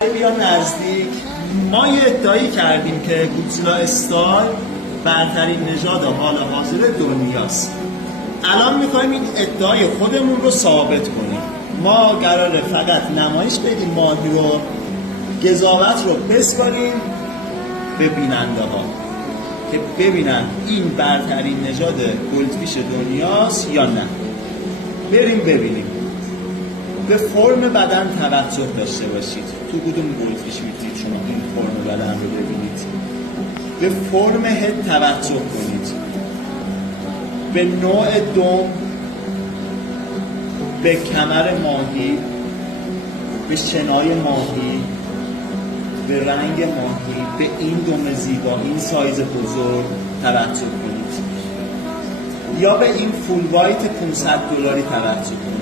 بیا نزدیک. ما یه ادعایی کردیم که گودزیلا استایل برترین نژاد حال حاضر دنیاست. الان میخوایم این ادعای خودمون رو ثابت کنیم. ما قراره فقط نمایش بدیم ماهی رو، قضاوت رو بسپاریم به بیننده ها که ببینن این برترین نژاد گلدفیش دنیاست یا نه. بریم ببینیم. به فرم بدن توجه داشته باشید. تو کدوم گلدفیش میتونید شما این فرم بدن رو ببینید؟ به فرم هد توجه کنید، به نوع دم، به کمر ماهی، به شنای ماهی، به رنگ ماهی، به این دم زیبا، این سایز بزرگ توجه کنید، یا به این فول وایت $500 توجه کنید.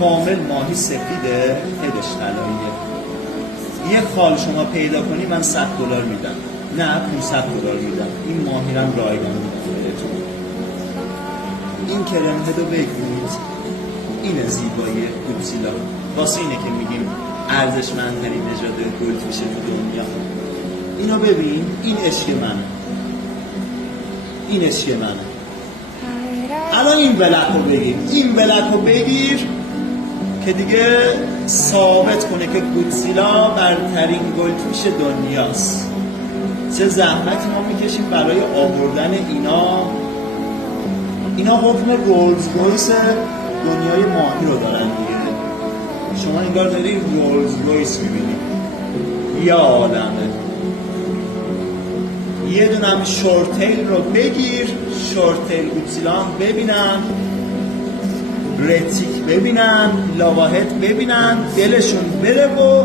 کامل ماهی سفیده، هدش طلاییه. یه خال شما پیدا کنی من $100 میدم، نه $500 میدم. این ماهی رم رایگان میدم بهتون. این کرم هدو بگیرید. این زیبایی گودزیلا. واسه اینه که میگیم ارزشمندترین نژاد گلدفیش تو دنیا. اینو ببین، این عشق منه، این عشق منه. الان این بلک رو بگیر، این بلک رو بگیر که دیگه ثابت کنه که گودزیلا برترین گلدفیش دنیاست. چه زحمتی ما میکشیم برای آوردن اینا حکم رولز رویس دنیای ماهی رو دارن دیگه. شما انگار داری رولز رویس میبینید. یا آدمه. یه دونم شورتیل رو بگیر، شورتیل گودزیلا هم ببینن، رتیک ببینن، لاواهت ببینن، دلشون بره و